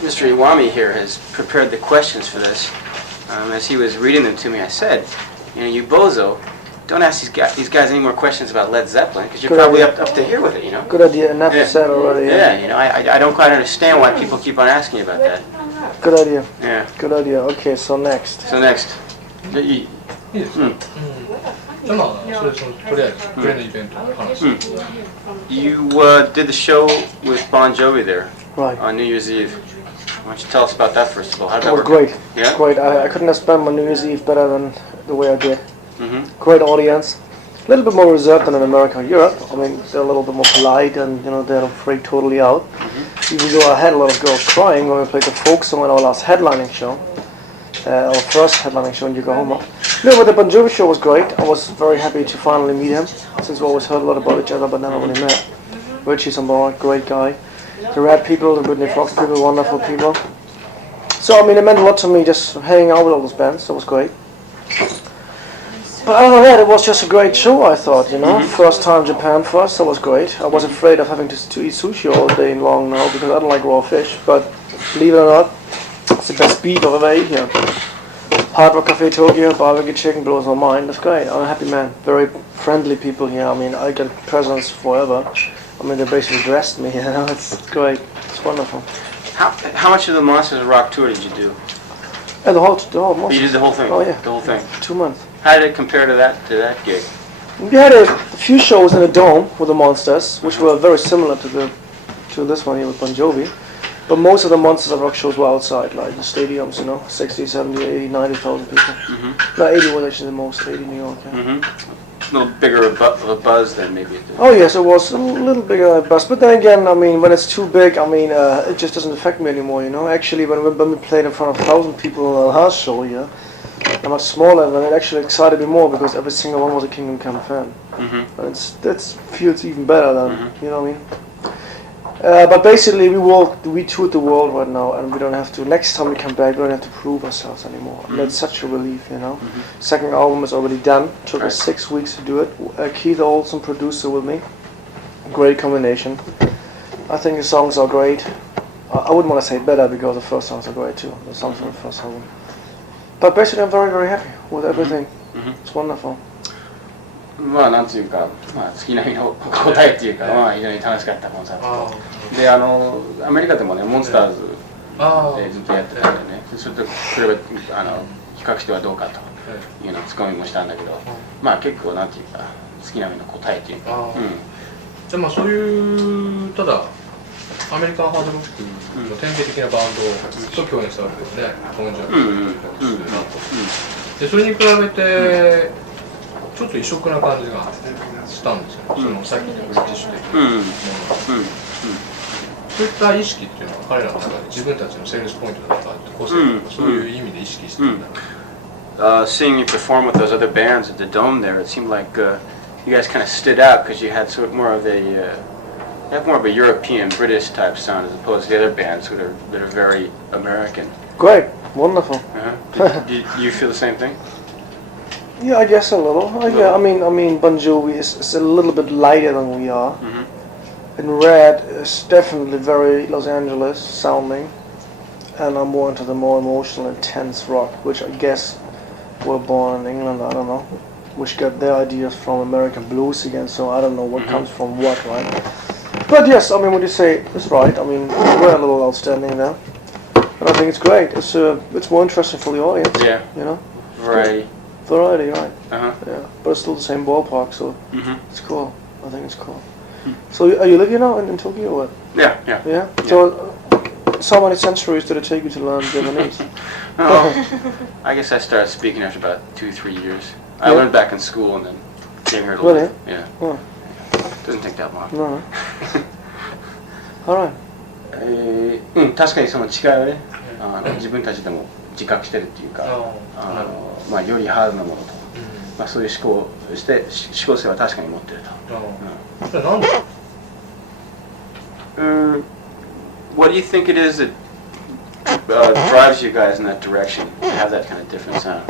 Mr. Iwami here has prepared the questions for this. As he was reading them to me, I said, you bozo, don't ask these guys any more questions about Led Zeppelin, because you're probably up to here with it, Good idea, enough said already. Yeah, I don't quite understand why people keep on asking about that. Good idea. Yeah. Good idea. Okay, so next. You did the show with Bon Jovi there on New Year's Eve. Why don't you tell us about that first of all? How did that work? Great. Yeah? Great. I couldn't have spent my New Year's Eve better than the way I did. Great audience. A little bit more reserved than in America and Europe. I mean, they're a little bit more polite and, they don't freak totally out. Even though I had a lot of girls crying when we played the folk song at our last headlining show. Our first headlining show in Yokohama. No, but the Bon Jovi show was great. I was very happy to finally meet him, since we always heard a lot about each other but never really met. Richie Sambora, great guy. The Red people, the Britney Fox people, wonderful people. So, I mean, it meant a lot to me just hanging out with all those bands. That was great. But other than that, it was just a great show, I thought, First time Japan for us, that was great. I was afraid of having to eat sushi all day long now, because I don't like raw fish, but believe it or not, it's the best beef I've ever eaten here. Hard Rock Cafe Tokyo, barbecue chicken blows my mind. That's great. I'm a happy man. Very friendly people here. I mean, I get presents forever. I mean, they basically dressed me, It's great. It's wonderful. How much of the Monsters of Rock tour did you do? And the whole Monsters. You did the whole thing? Oh, yeah. The whole thing? 2 months. How did it compare to that gig? We had a few shows in a dome with the Monsters, which were very similar to this one here with Bon Jovi. But most of the Monsters of Rock shows were outside, like the stadiums, 60, 70, 80, 90,000 people. No, 80 was actually the most, 80 New York, A little bigger of a buzz than maybe it did. Oh yes, it was a little bigger buzz. But then again, I mean, when it's too big, I mean, it just doesn't affect me anymore, Actually, when we played in front of 1,000 people in our house show here, they're much smaller, and it actually excited me more because every single one was a Kingdom Come fan. And that feels even better than, you know what I mean? But basically, we toured the world right now, and we don't have to. Next time we come back, we don't have to prove ourselves anymore. And that's such a relief, Second album is already done. Took us 6 weeks to do it. Keith Olsen, producer with me. Great combination. I think the songs are great. I wouldn't want to say better because the first songs are great too. The songs from the first album. But basically, I'm very, very happy with everything. It's wonderful. なんていうか、月並みの答えっていうか、非常に楽しかったコンサートで、アメリカでもね、モンスターズでずっとやってたんでね、それと比較してはどうかというのをツッコミもしたんだけど、結構なんていうか、月並みの答えっていうか。じゃあそういうただアメリカンハードロックの典型的なバンドと共演したわけですね、ボンジョビでそれに比べてちょっと異色な感じがしたんですよ、そのさっきのブリティッシュ的なものそういった意識っていうのは彼らの中で自分たちのセールスポイントだったり個性とかそういう意味で意識してるんだろう。Seeing you perform with those other bands at the Dome there, it seemed like you guys kind of stood out because you had sort of more of a European, British type sound as opposed to the other bands that are very American. Great, wonderful. Do you feel the same thing? Yeah, I guess a little. Yeah, I mean, Bon Jovi is a little bit lighter than we are. And Red is definitely very Los Angeles sounding, and I'm more into the more emotional, intense rock, which I guess were born in England. I don't know, which got their ideas from American blues again. So I don't know what comes from what, right? But yes, I mean, what you say is right. I mean, we're a little outstanding there, and I think it's great. It's more interesting for the audience. Yeah. Variety. Variety, right? Yeah, but it's still the same ballpark, so it's cool. I think it's cool. So, are you living now in Tokyo or what? Yeah. So, how many centuries did it take you to learn Japanese? I guess I started speaking after about 2-3 years. I learned back in school and then came here to live. Yeah. Oh. Doesn't take that long. No. Alright. 確かにその違いはね、自分たちでも自覚してるっていうか、よりハードなものと、そういう思考性は確かに持ってると。それなんで？What do you think it is that drives you guys in that direction to have that kind of different sound?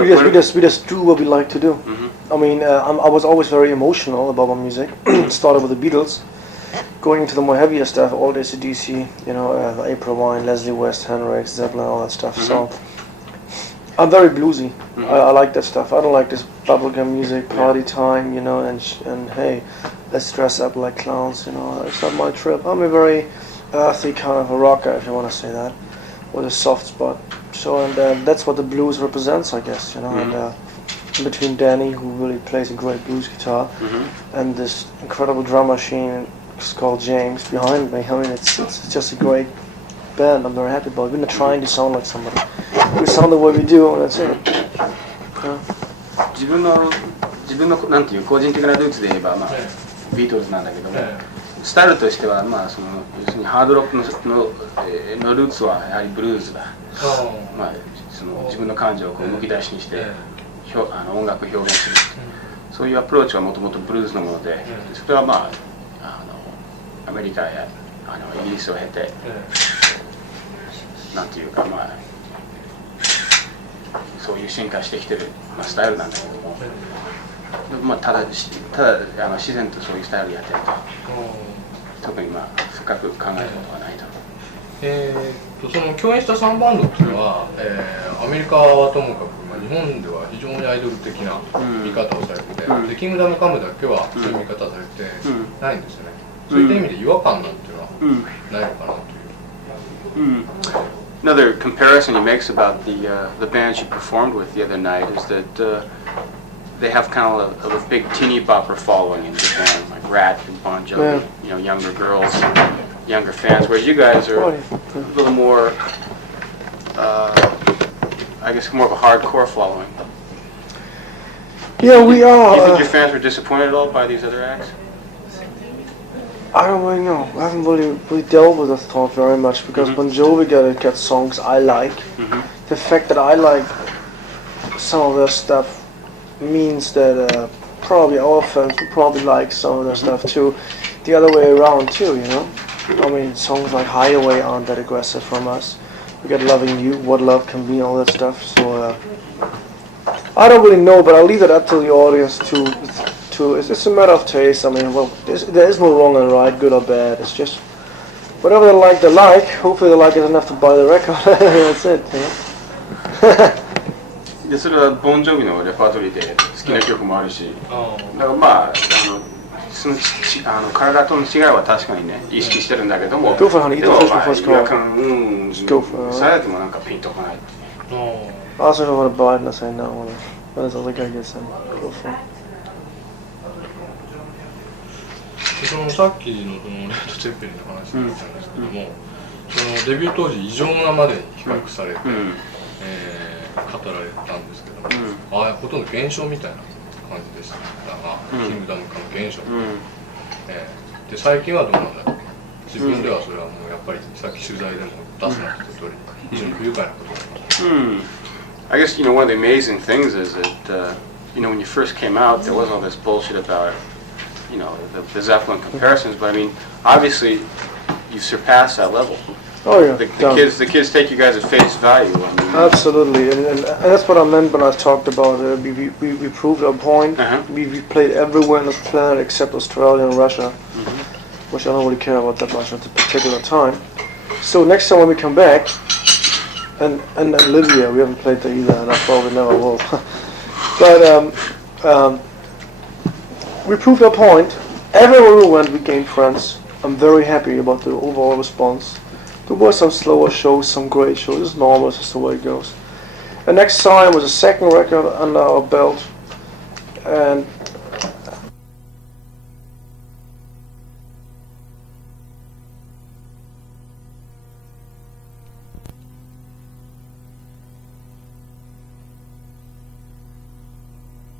We just do what we like to do. I mean, I was always very emotional about my music. Started with the Beatles, going into the more heavier stuff, old AC/DC, you know, April Wine, Leslie West, Hendrix, Zeppelin, all that stuff. So I'm very bluesy. I like that stuff. I don't like this bubblegum music, party time, you know, and hey, let's dress up like clowns, you know. It's not my trip. I'm a very earthy kind of a rocker, if you want to say that, with a soft spot. So, and that's what the blues represents, I guess, you know. And in between Danny, who really plays a great blues guitar, and this incredible drum machine called James behind me. I mean, it's just a great band. I'm very happy about it. We're not trying to sound like somebody. We sound the way we do, and that's it. 自分のなんていう個人的なルーツで言えば、まあビートルズなんだけども、スタイルとしてはまあその要するにハードロックのルーツはやはりブルーズだ。まあその自分の感情をこうむき出しにして、音楽を表現する。そういうアプローチはもともとブルーズのもので、それはまあアメリカやイギリスを経て、なんていうかまあそういう進化してきてる、まあ、スタイルなんだけども、まあ、ただ自然とそういうスタイルでやってると、特にまあ深く考えたことはないと。その共演した3バンドっていうのは、アメリカはともかく、まあ、日本では非常にアイドル的な見方をされてて、でキングダムカムだけはそういう見方されてないんですよね。そういった意味で違和感なんていうのはないのかなという。Another comparison he makes about the bands you performed with the other night is that they have kind of a big teeny bopper following in Japan, like Rat and Bon Jovi, you know, younger girls, younger fans, whereas you guys are a little more, I guess, more of a hardcore following. Yeah, we are. Do you think your fans were disappointed at all by these other acts? I don't really know. I haven't really dealt with the thought very much because Bon Jovi gets songs I like. The fact that I like some of their stuff means that probably our fans will probably like some of their stuff too. The other way around too, you know. I mean, songs like Hideaway aren't that aggressive from us. We got Loving You, What Love Can Be, all that stuff. So I don't really know, but I'll leave it up to the audience to it's a matter of taste. I mean, well, there is no wrong and right, good or bad. It's just whatever they like, they like. Hopefully they like it enough to buy the record. That's it, you know. でそれはボンジョビのレパートリーで好きな曲もあるし、だからまあ体との違いは確かにね意識してるんだけども、でもまあ違和感されてもなんかピンとこない。Also, if I want to buy it and I say no, well, there's other guy gets in. Go for it. そのさっきのそのレッド・ゼッペリンの話になったんですけども、そのデビュー当時異常なまでに比較されて、語られたんですけども、ほとんど現象みたいな感じでしたが、キングダム化の現象、で最近はどうなんだろう。自分ではそれはもうやっぱりさっき取材でも出すなって言った通り非常に不愉快なことだと思います。I guess, you know, one of the amazing things is that, you know, when you first came out, there wasn't all this bullshit about, you know, the Zeppelin comparisons, but I mean, obviously, you've surpassed that level. Oh yeah. The kids take you guys at face value. I mean, absolutely, and that's what I meant when I talked about we proved our point. We played everywhere on this planet except Australia and Russia, which I don't really care about that much at a particular time. So next time when we come back, and Libya, we haven't played there either, and I probably never will. But we proved our point. Everywhere we went, we gained friends. I'm very happy about the overall response. There were some slower shows, some great shows. It's normal, it's just the way it goes. And next time was a second record under our belt, and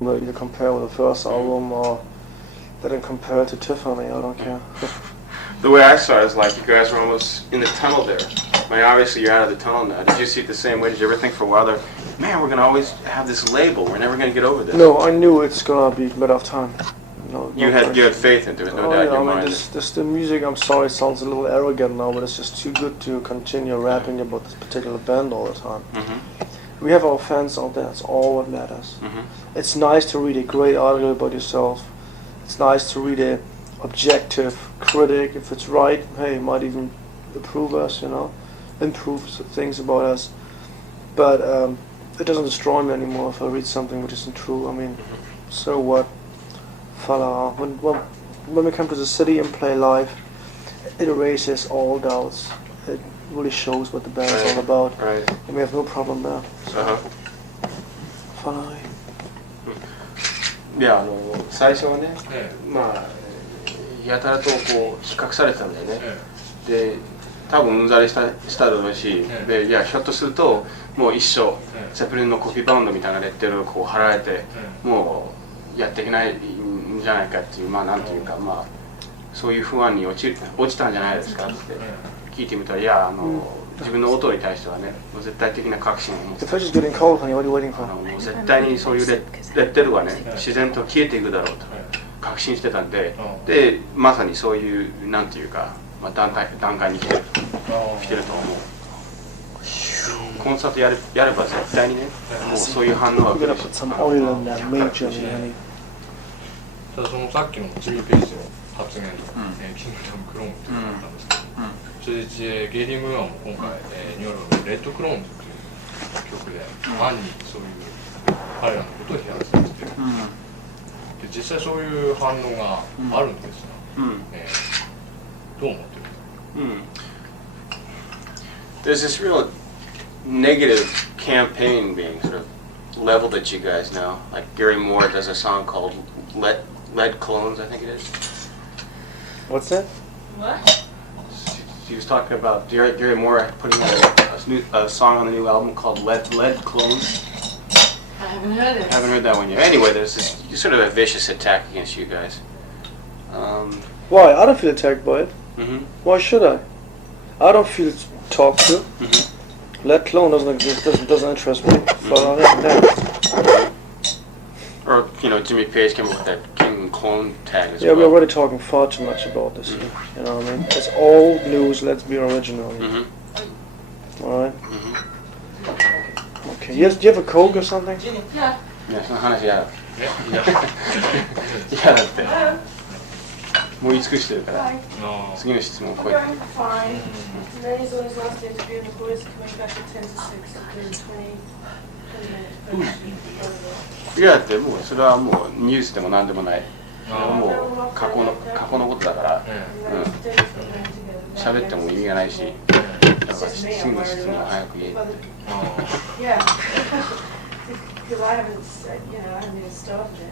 you compare with the first album or let it compare to Tiffany, I don't care. The way I saw it is like you guys were almost in the tunnel there. I mean, obviously you're out of the tunnel now. Did you see it the same way? Did you ever think for a while there, man, we're going to always have this label, we're never going to get over this? No, I knew it's going to be a matter of time. No, you had faith in it, there was no doubt in your mind. The music, I'm sorry, sounds a little arrogant now, but it's just too good to continue rapping about this particular band all the time. We have our fans out there, that's all what matters. It's nice to read a great article about yourself. It's nice to read a objective critic. If it's right, hey, might even improve us, improve things about us. But it doesn't destroy me anymore if I read something which isn't true. I mean, so what? When we come to the city and play live, it erases all doubts. It really shows what the band is all about. Right. And we have no problem there. So,いや最初はね、まあやたらとこう比較されてたんだよね。で多分うんざりしただろうし、でいやひょっとするともう一生ゼペリンのコピーバンドみたいなレッテルをこう貼られて、もうやっていけないんじゃないかっていう、まあなんていうか、まあそういう不安に落ちたんじゃないですかって聞いてみたら、いや自分の音に対してはね、もう絶対的な確信を持ってた。もう絶対にそういうレッテルはね、自然と消えていくだろうと確信してたんで、でまさにそういうなんていうか、まあ、段階に来てると思う。コンサートやれば絶対にね、もうそういう反応は来るし。ただそのさっきのジミー・ペイジの発言のキングダム・クローンっていうのがあったんですけど、それでゲイリー・ムーアも今回ニューヨークのレッド・クローンズっていう曲でファンにそういう彼らのことを批判されてて、で実際そういう反応があるんですが、どう思ってるんThere's ですか？ this real negative campaign being sort of leveled at you guys now. Like Gary Moore does a song called Lead Clones, I think it is. What's that? What? He was talking about Gary Moore putting out a song on the new album called Lead Clones. I haven't heard it. I haven't heard that one yet. Anyway, there's this sort of a vicious attack against you guys. Why? I don't feel attacked by it. Why should I? I don't feel talked to. Lead Clone doesn't interest me. Or Jimmy Page came up with that King Clone tag as yeah, well. we're already talking far too much about this. You know what I mean? It's old news. Let's be original. All right. Okay. Yes. Do you have a Coke or something? Yeah. いやその話やだ。嫌だって。もう言い尽くしてるから。次の質問来い。 Fine. Lenny's on his last interview. The boys are coming back at 10 to 6 to do 20 minutes. いやだってもうそれはもうニュースでも何でもない。もう過去のことだから。喋っても意味がないし。だからすぐ質問早く言えって。Yeah. Because I haven't even started it.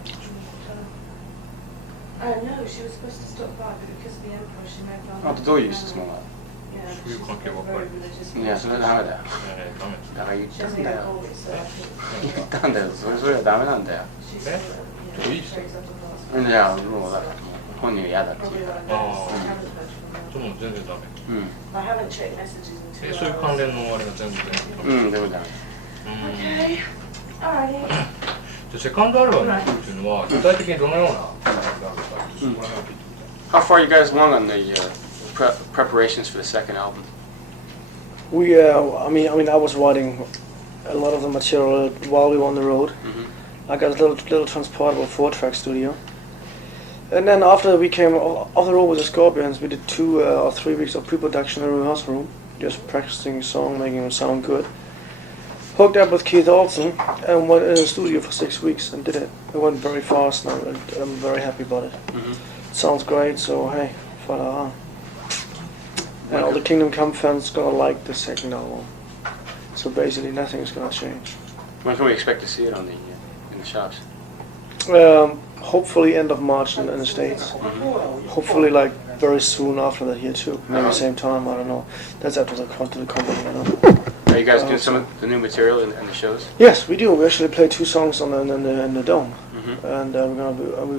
No, she was supposed to stop by, but because of the emperor, she may have あとどういう質問が？そういう関係ばっかり。いやそれはダメだよ。だから言ったんだよ。言ったんだよ。それはダメなんだよ。ちょっといいですか？いやもうだから本人は嫌だって言うから。そうも全然ダメ。そういう関連のあれが全部ダメ。でもダメ。じゃセカンドアルバムっていうのは具体的にどのようなアルバムかそこら辺を聞いてみたい。How far are you guys along on the preparations for the second album? I mean, I was writing a lot of the material while we were on the road. I got a little transportable 4-track studio. And then after we came off the road with the Scorpions, we did 2 or 3 weeks of pre-production in the rehearsal room, just practicing a song, making it sound good. Hooked up with Keith Olsen and went in the studio for 6 weeks and did it. It went very fast and I'm very happy about it. It sounds great, so hey, voila. And all the Kingdom Come fans gonna like the second album. So basically nothing's gonna change. When can we expect to see it in the shops? Hopefully end of March in the States. Hopefully like very soon after that here too. Maybe same time, I don't know. That's up to the company, Are you guys doing some of the new material in the shows? Yes, we do. We actually play 2 songs in the dome. And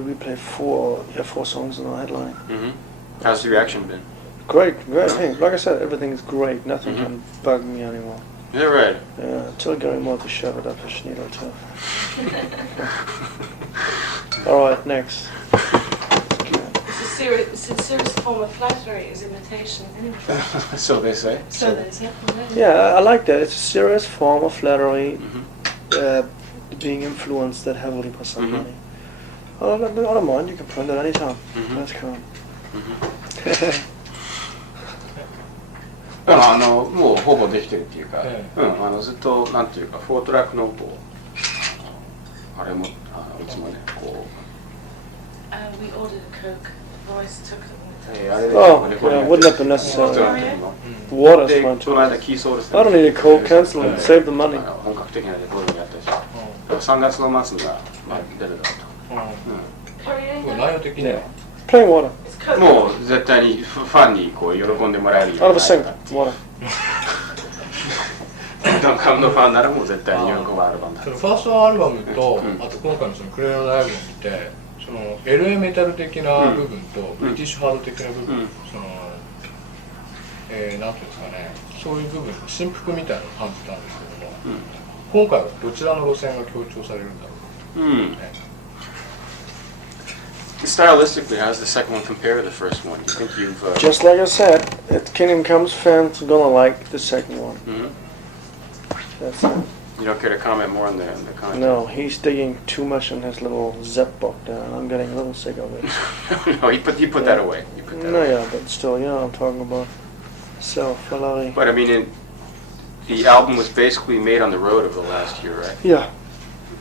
we play 4 songs in our headline. How's the reaction been? Great. Hey, like I said, everything is great. Nothing can bug me anymore. Is that right? Yeah, tell Gary Moore to shove it up his schneedel too. Alright, next. It's a serious form of flattery, is imitation anyway. So they say. So they say. Yeah, I like that. It's a serious form of flattery, being influenced that heavily by somebody. I don't mind, you can print it anytime. That's cool. だからもうほぼできてるっていうか、ずっとなんていうか4トラックのこうあれもいつもねこう。We ordered a Coke. Voice took them. Oh, yeah, wouldn't have been necessary. Water's fine too. I don't need a Coke, cancel it, save the money. 本格的なレコードにやったし、3月の末には出るだろうと。内容的には Plain water. もう絶対にファンにこう喜んでもらえるよう Out に of a sink, water. ドンカムのファンならもう絶対に喜ぶアルバムだ。そのファーストアルバムと、あと今回のそのクレヨンライブを見て、その LA メタル的な部分とブリティッシュハード的な部分、そのなんていうんですかね、そういう部分の振幅みたいなのを感じたんですけども、今回はどちらの路線が強調されるんだろう。Stylistically, how does the second one compare to the first one? You think you've Just like I said, if Kingdom Comes fans are gonna like the second one. That's it. You don't care to comment more on the content? No, he's digging too much in his little Zep book there, and I'm getting a little sick of it. No, you put that away. You put that No, away. yeah, but still, you know what I'm talking about. Self-Valerie. But I mean, the album was basically made on the road over the last year, right? Yeah.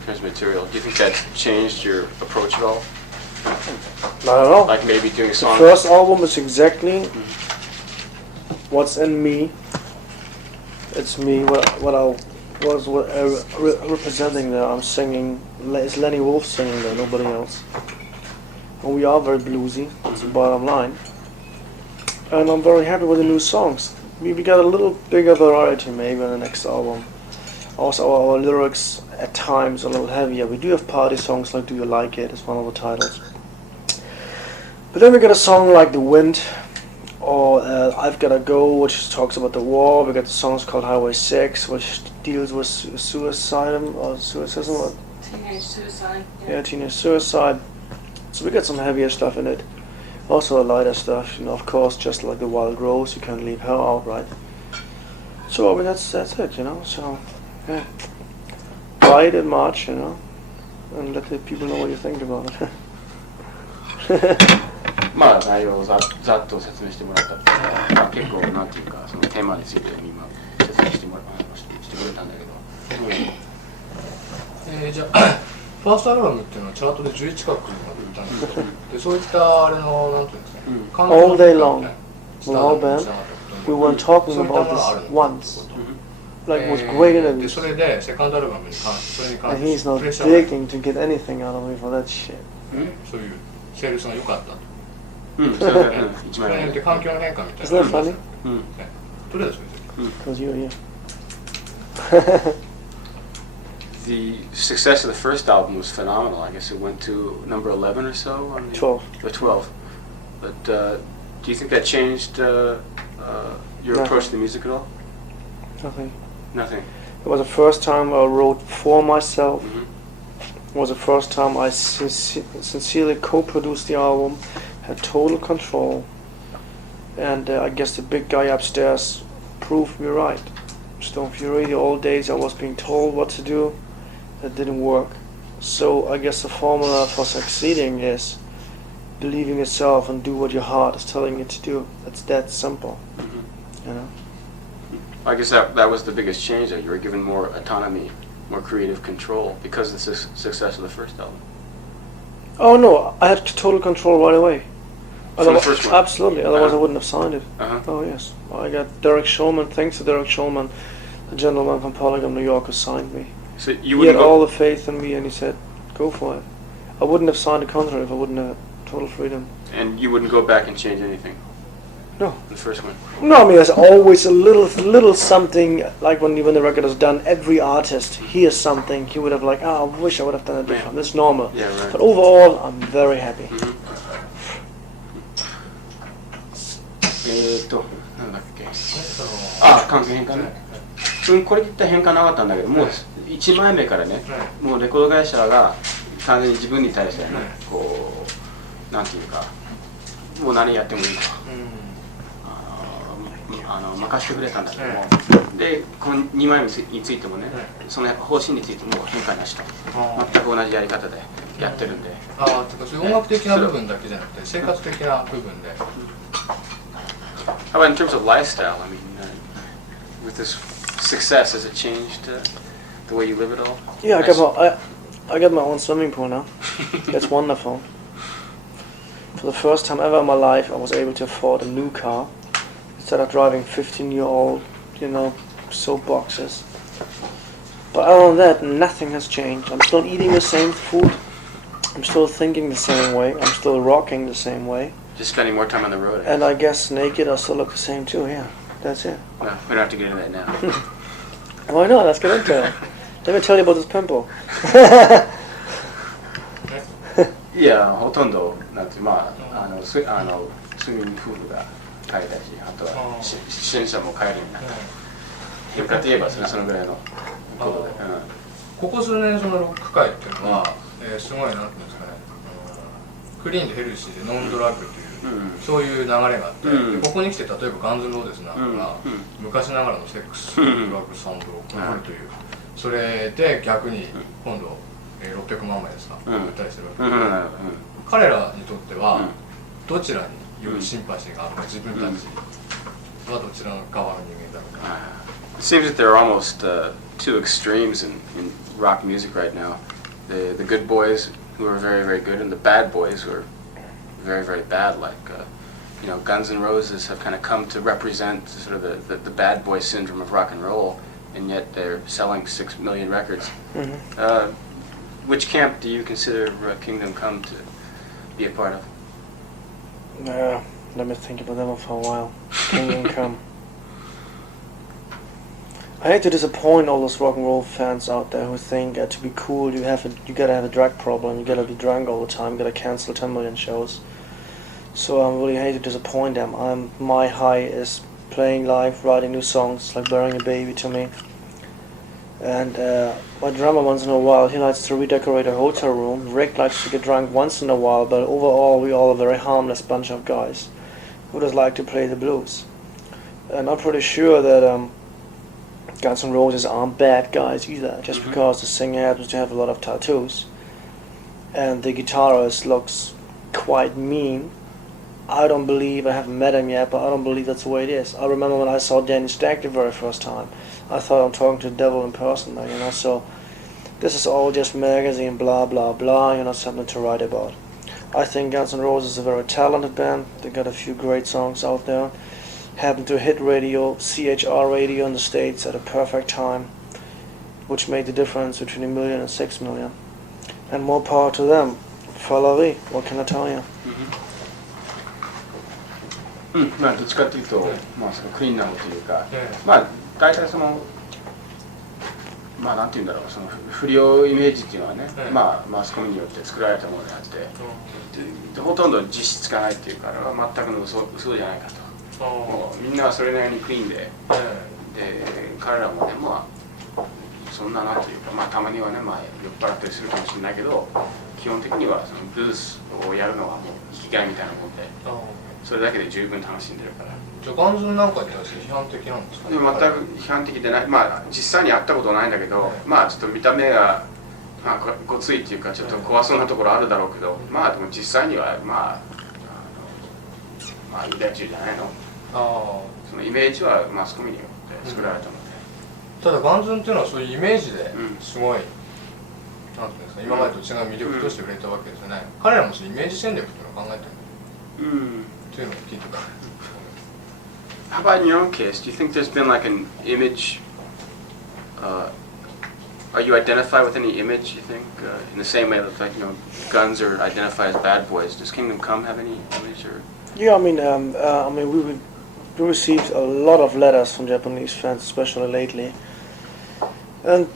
In terms of material. Do you think that changed your approach at all? Not at all. Like maybe doing The songs? first album is exactly what's in me. It's me, what I was representing there. I'm singing, it's Lenny Wolf singing there, nobody else. And we are very bluesy, that's the bottom line. And I'm very happy with the new songs. We got a little bigger variety maybe in the next album. Also our lyrics at times are a little heavier. We do have party songs like Do You Like It, it's one of the titles. But then we got a song like The Wind, or I've Gotta Go, which talks about the war. We got the songs called Highway 6, which deals with suicide. Teenage suicide. Yeah, teenage suicide. So we got some heavier stuff in it. Also a lighter stuff, you know, of course, just like The Wild Rose, you can't leave her out, right? So I mean, that's it, you know. So yeah, buy it in March, you know, and let the people know what you think about it. まあ内容をざっと説明してもらったって、まあ、結構なんていうかそのテーマについて今説明してくれたんだけど、じゃあファーストアルバムっていうのはチャートで11近くまで売ったんですけど、でそういったあれのなんていうんですか、All day long, with our band, we weren't talking about this once. Like it was great interviews. それでセカンドアルバムに関してそれに関 And して he's not digging to get anything out of me for that shit. そういうセールスが良かったと。それによって環境の変化みたいな。Isn't that funny? とりあえず Because you're here. The success of the first album was phenomenal. I guess it went to number 11 or so on the 12. Or 12. But do you think that changed your approach to the music at all? Nothing. Nothing. It was the first time I wrote for myself. It was the first time I sincerely co-produced the album, had total control, and I guess the big guy upstairs proved me right. Stone Fury, the old days I was being told what to do, that didn't work. So I guess the formula for succeeding is believing yourself and do what your heart is telling you to do. It's that simple, you know. I guess that was the biggest change, that you were given more autonomy, more creative control because of the success of the first album. Oh no, I had total control right away. From the first one? Absolutely, otherwise I wouldn't have signed it. Uh-huh. Oh yes, I got Derek Shulman, thanks to Derek Shulman, the gentleman from Polygon, New York, who signed me. So you He wouldn't had go... all the faith in me and he said, go for it. I wouldn't have signed a contract if I wouldn't have total freedom. And you wouldn't go back and change anything? No. The first one? No, I mean there's always a little something, like when the record is done, every artist hears something, he would have like, I wish I would have done it different. That's normal. Yeah, right. But overall, I'm very happy. なんだっけ、環境変化ね。これで言ったら変化なかったんだけど、もう1枚目からね、もうレコード会社が完全に自分に対してね、こうなんていうか、もう何やってもいいと、任せてくれたんだけども、でこの2枚目についてもね、その方針についても変化なしと、全く同じやり方でやってるんで。ああ、てかそういう音楽的な部分だけじゃなくて生活的な部分で。How about in terms of lifestyle? I mean, with this success, has it changed the way you live at all? Yeah, I got my own swimming pool now. That's wonderful. For the first time ever in my life, I was able to afford a new car instead of driving 15-year-old, soapboxes. But other than that, nothing has changed. I'm still eating the same food. I'm still thinking the same way. I'm still rocking the same way. Just spending more time on the road. And I guess naked I still look the same too, yeah. That's it. Well, we don't have to get into that now. Why not? Let's get into it. Let me tell you about this pimple. いや、ほとんどなんてスイミングプールが買えたし、あとは自転車も買えるようになった。結果といえばそのぐらいのことで。ここ数年そのロック界っていうのは、すごいなんていうんですかね、クリーンでヘルシーでノンドラッグという、そういう流れがあって、ここに来て例えばガンズ・ローゼスなんかが、昔ながらのセックス、ドラッグ、サウンドを送るという、それで逆に今度600万枚ですか、売ったりしてるわけで、彼らにとってはどちらによりシンパシーがあるか、自分たちはどちら側の人間だろうか。It seems that there are almost two extremes in rock music right now. The good boys who are very, very good, and the bad boys who are very, very bad. Like, Guns N' Roses have kind of come to represent sort of the bad boy syndrome of rock and roll, and yet they're selling 6 million records. Which camp do you consider Kingdom Come to be a part of? Let me think about that one for a while. Kingdom Come. I hate to disappoint all those rock and roll fans out there who think to be cool you gotta have a drug problem, you gotta be drunk all the time, you gotta cancel 10 million shows. So I really hate to disappoint them. My high is playing live, writing new songs, like Burying a Baby to me. And my drummer once in a while, he likes to redecorate a hotel room. Rick likes to get drunk once in a while, but overall we all a very harmless bunch of guys who just like to play the blues. And I'm pretty sure that Guns N' Roses aren't bad guys either, just because the singer happens to have a lot of tattoos and the guitarist looks quite mean. I haven't met him yet, but I don't believe that's the way it is. I remember when I saw Danny Stack the very first time, I thought I'm talking to the devil in person, so this is all just magazine blah blah blah, something to write about. I think Guns N' Roses is a very talented band. They got a few great songs out there. Happened to hit radio, CHR radio in the States at a perfect time, which made the difference between 1 million and 6 million. And more power to them. Follow what can I tell you? まあどっちかというと、そのクリーンなのというか、大体なんていうんだろう、その不良イメージっていうのはね、マスコミによって作られたものであって、ほとんど実質がないっていうか、全くの嘘じゃないかと。もうみんなはそれなりにクリーンで、彼らもね、そんななんていうか、たまにはね、酔っ払ったりするかもしれないけど、基本的にはそのブルースをやるのはもう生きがいみたいなもんで、それだけで十分楽しんでるから。じゃあガンズなんかに対して批判的なんですかね？全く批判的でない、実際に会ったことないんだけど、ちょっと見た目がごついっていうか、ちょっと怖そうなところあるだろうけど、でも実際にはユダヤ人じゃないの。そのイメージはマスコミによって作られたので。ただガンズンっていうのはそういうイメージですごい、なんていうんですか、今までと違う魅力として売れたわけですよね。彼らもそういうイメージ戦略っていうのを考えてるっていうのを聞いてた。How about in your own case? Do you think there's been like an image? Are you identified with any image? You think in the same way that Guns are identified as bad boys? Does Kingdom Come have any image or? Yeah, we received a lot of letters from Japanese fans, especially lately. And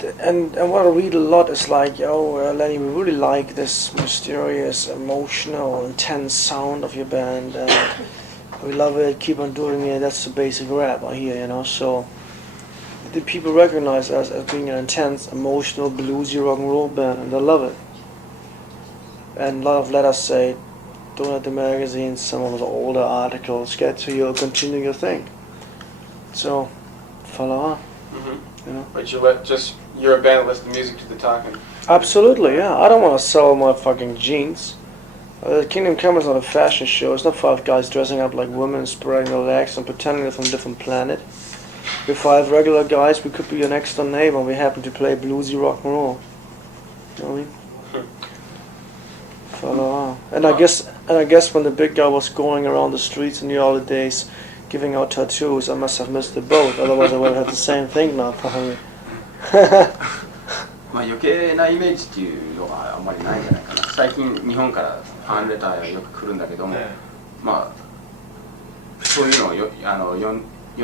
what I read a lot is like, Lenny, we really like this mysterious, emotional, intense sound of your band, and we love it, keep on doing it, that's the basic rap I hear, so the people recognize us as being an intense, emotional, bluesy rock and roll band, and they love it. And a lot of letters say, don't let the magazines, some of the older articles get to you, continue your thing. So, follow on. Mm-hmm. You know? But you're a band that lets the music do the talking. Absolutely, yeah. I don't want to sell my fucking jeans. Kingdom Come is not a fashion show. It's not 5 guys dressing up like women, spreading their legs and pretending they're from a different planet. We're 5 regular guys. We could be your next door neighbor. And we happen to play bluesy rock and roll. You know what I mean? Follow. And I guess when the big guy was going around the streets in the early days, giving out tattoos, I must have missed the boat. Otherwise, I would have had the same thing now, probably. まあ余計なイメージっていうのはあんまりないんじゃないかな。最近日本からファンレターがよく来るんだけども、まあそういうのを読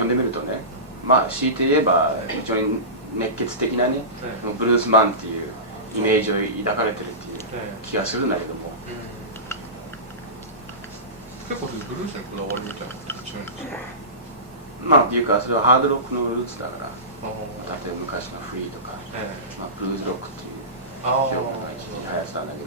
んでみるとね、まあ強いて言えば非常に熱血的なね、ブルースマンっていうイメージを抱かれてるっていう気がするんだけども。結構ブルースにこだわりみたいなのが強いんですか？まあっていうかそれはハードロックのルーツだから。例えば昔のフリーとか、まあ、ブルーズロックっていう表現が一時流行ってたんだけど、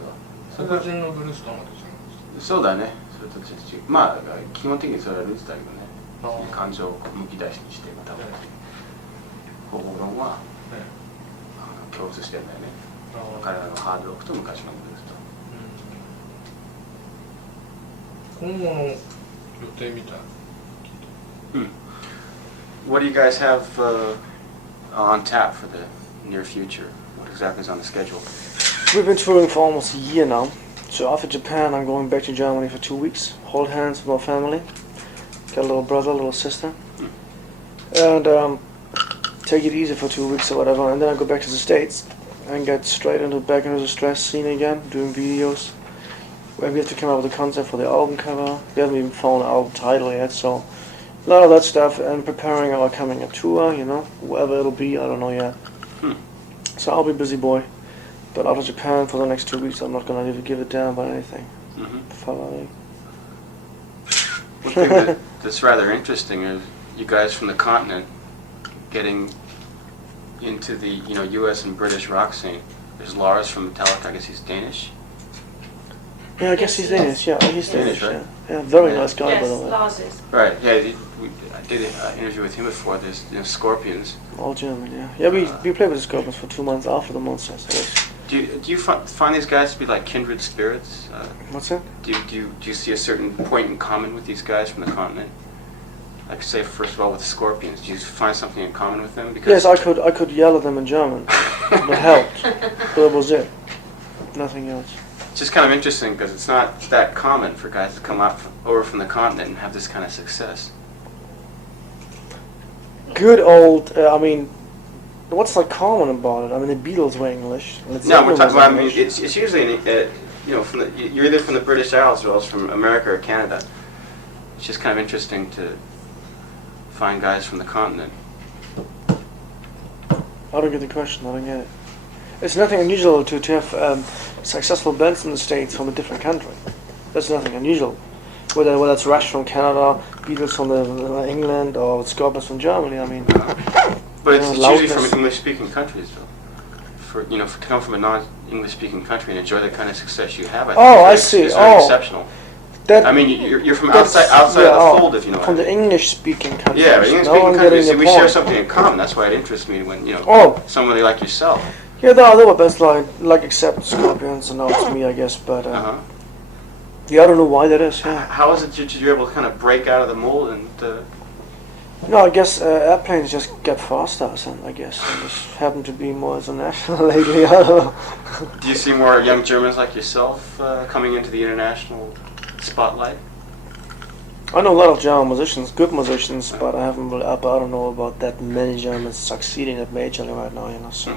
黒人のブルースとはまた違うんですか？そうだね、それとちょっと違う。まあ基本的にそれはルーツだけどね、感情をむき出しにして、また方法論は共通してるんだよね。彼らのハードロックと昔のブルースと。今後の予定みたいな。What do you guys have on tap for the near future? What exactly is on the schedule? We've been touring for almost a year now. So after Japan, I'm going back to Germany for 2 weeks. Hold hands with my family. Got a little brother, a little sister. And take it easy for 2 weeks or whatever. And then I go back to the States and get back into the stress scene again, doing videos. Where we have to come up with a concept for the album cover. We haven't even found an album title yet, so a lot of that stuff, and preparing our coming up tour, you know, wherever it'll be, I don't know yet. So I'll be busy boy. But out of Japan for the next 2 weeks, I'm not gonna even give a damn about anything. Following. One thing that's rather interesting is you guys from the continent getting into the U.S. and British rock scene. There's Lars from Metallica. I guess he's Danish. Yeah, I guess he's Danish. Yeah, he's Danish, Danish. right? Yeah, very nice guy, by the Yes, way. Lars is. Right. Yeah, I did an interview with him before. There's Scorpions. All German, yeah. Yeah, we played with the Scorpions for 2 months after the Monsters. Do you find these guys to be like kindred spirits? What's that? Do you see a certain point in common with these guys from the continent? Like say first of all with the Scorpions, do you find something in common with them? Because Yes, I could yell at them in German. It helped. But that was it. Nothing else. It's just kind of interesting because it's not that common for guys to come over from the continent and have this kind of success. Good old, I mean, what's like common about it? I mean, the Beatles were English. No, we're talking about, I mean, it's usually, you're either from the British Isles or else from America or Canada. It's just kind of interesting to find guys from the continent. I don't get the question, I don't get it. It's nothing unusual to have successful bands in the States from a different country. That's nothing unusual. Whether it's Rush from Canada, Beatles from England, or Scorpions from Germany, I mean. But it's usually from English-speaking countries, though. To come from a non-English-speaking country and enjoy the kind of success you have, I see. It's very exceptional. I mean, you're from outside of the fold, if you know what I mean. From the English-speaking countries. Yeah, English-speaking countries, we share something in common. That's why it interests me when, somebody like yourself. Yeah, there were bands like except Scorpions, and now it's me, I guess, but yeah, I don't know why that is, yeah. How is it that you're able to kind of break out of the mold and... No, I guess airplanes just get faster, I guess. I just happen to be more international lately, I don't know. Do you see more young Germans like yourself coming into the international spotlight? I know a lot of German musicians, good musicians, but I don't know about that many Germans succeeding at majorly right now, so...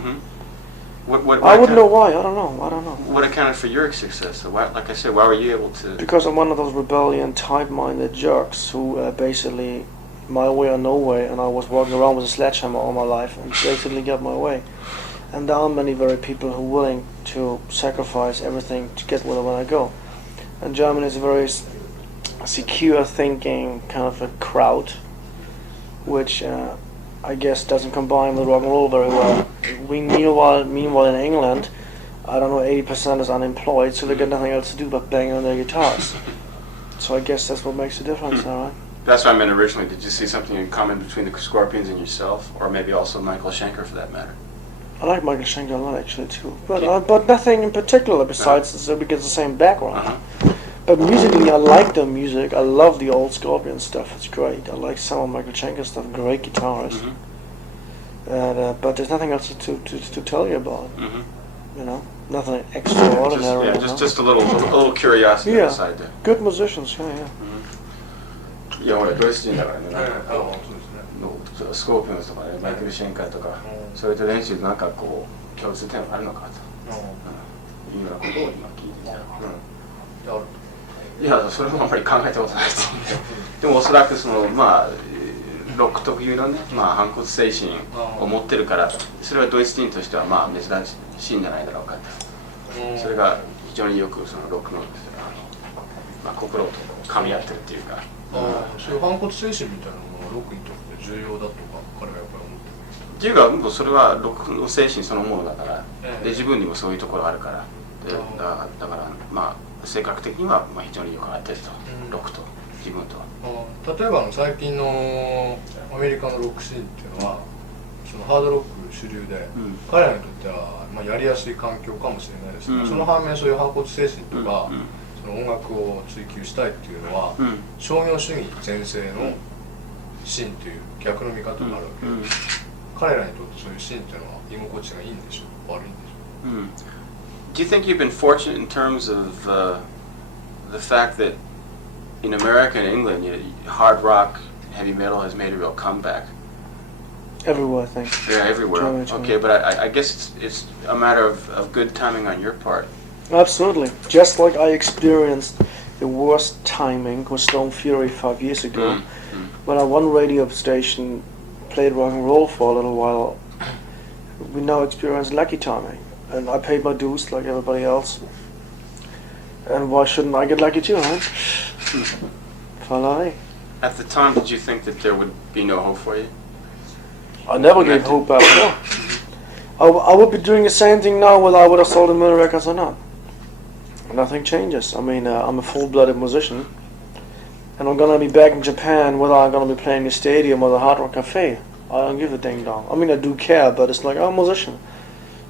I wouldn't know why, I don't know. What accounted for your success? So like I said, why were you able to... Because I'm one of those rebellion, type-minded jerks who basically, my way or no way, and I was walking around with a sledgehammer all my life and basically got my way. And there are many very people who are willing to sacrifice everything to get where I go. And Germany is a very secure thinking kind of a crowd, which I guess doesn't combine with rock and roll very well. Meanwhile in England, I don't know, 80% is unemployed, so they got nothing else to do but bang on their guitars. So I guess that's what makes the difference, all right? That's what I meant originally. Did you see something in common between the Scorpions and yourself, or maybe also Michael Schenker for that matter? I like Michael Schenker a lot actually too, but nothing in particular besides we get the same background. But musically, I like the music. I love the old Scorpion stuff. It's great. I like some of Michael Schenker's stuff. Great guitarist. And but there's nothing else to tell you about. You know, nothing extraordinary. Just a little curiosity on the side there. Good musicians, yeah. いや俺ドイツ人だからね、スコーピオンズとかね、マイケル・シェンカーとか、それと練習なんかこう共通点があるのかというようなことを今聞いていや、それもあんまり考えたことないです。でもおそらくそのまあロック特有のね、まあ反骨精神を持ってるから、それはドイツ人としてはまあ珍しいんじゃないだろうかと。それが非常によくそのロックのまあ心と噛み合ってるっていうか。そういう反骨精神みたいなものがロックにとって重要だとか彼はやっぱり思ってるっていうかもうそれはロックの精神そのものだから、で自分にもそういうところがあるからでだからまあ性格的にはまあ非常によく合ってると、ロックと自分と例えば最近のアメリカのロックシーンっていうのはそのハードロック主流で、彼らにとってはまあやりやすい環境かもしれないですね、その反面そういう反骨精神とか、その音楽を追求したいっていうのは、商業主義全盛のシーンという逆の見方があるわけで、彼らにとってそういうシーンっていうのは居心地がいいんでしょう、悪いんでしょう。Do you think you've been fortunate in terms of the fact that in America and England, hard rock, heavy metal has made a real comeback? Everywhere, I think. Yeah, everywhere. Okay, but I guess it's a matter of good timing on your part. Absolutely. Just like I experienced the worst timing with Stone Fury 5 years ago, when one radio station played rock and roll for a little while, we now experience lucky timing. And I paid my dues like everybody else. And why shouldn't I get lucky too, right? Follow. At the time, did you think that there would be no hope for you? I never gave hope up. I would be doing the same thing now whether I would have sold a million records or not. Nothing changes. I mean, I'm a full-blooded musician, and I'm gonna be back in Japan whether I'm gonna be playing a stadium or the Hard Rock Cafe. I don't give a ding dong. I mean, I do care, but it's like I'm a musician.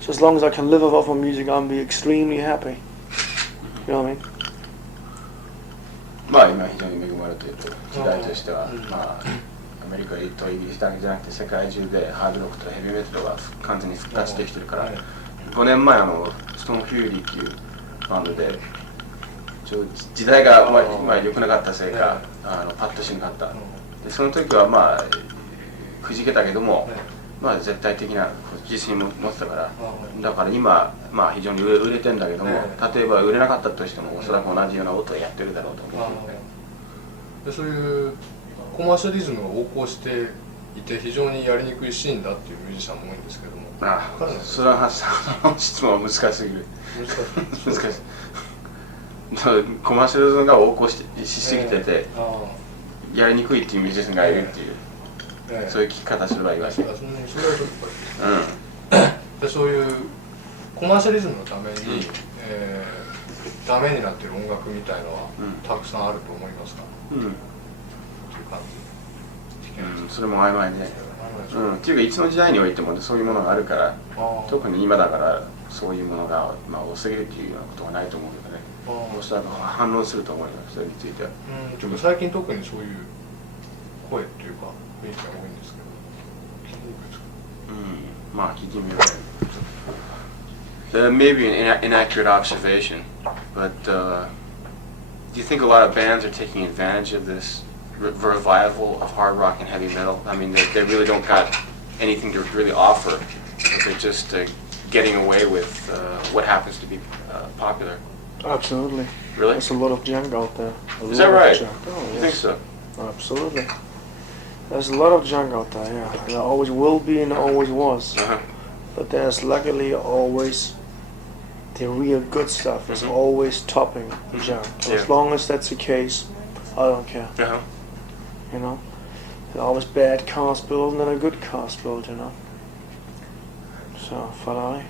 So as long as I can live off my music, I'll be extremely happy. You know what I mean? まあ今非常に恵まれている時代としては、まあアメリカとイギリスだけじゃなくて世界中でハードロックとヘビーメタルが完全に復活してきてるから、5年前ストーンフューリーっていうバンドで時代がまあ良くなかったせいかパッとしなかった。でその時はまあくじけたけども、まあ絶対的な自信も持ってたから、だから今まあ非常に売れてんだけども、例えば売れなかったとしてもおそらく同じような音をやってるだろうと思う。でそういうコマーシャリズムが横行していて非常にやりにくいシーンだっていうミュージシャンも多いんですけども、それは質問は難しすぎる。難しい。コマーシャリズムが横行しすぎてて、やりにくいっていうミュージシャンがいるっていう。そういう聞き方すればいいわけ。そういうコマーシャリズムのために、ダメになっている音楽みたいのはたくさんあると思いますか？っていう感じ。それも曖昧ね。っていうかいつの時代においてもそういうものがあるから、特に今だからそういうものがまあ多すぎるっていうようなことはないと思うけどね。おそらく反応すると思います。それについては。最近特にそういう声っていうか。Maybe an inaccurate observation, but do you think a lot of bands are taking advantage of this revival of hard rock and heavy metal? I mean, they really don't got anything to really offer, but they're just getting away with what happens to be popular. Absolutely. Really? There's a lot of junk out there. Is that right? Oh, yes. You think so? Absolutely. There's a lot of junk out there, yeah. There always will be and always was. But there's luckily always the real good stuff is always topping the junk. As long as that's the case, I don't care. You know? There's always bad cars built and then a good cars built, you know? So, follow me?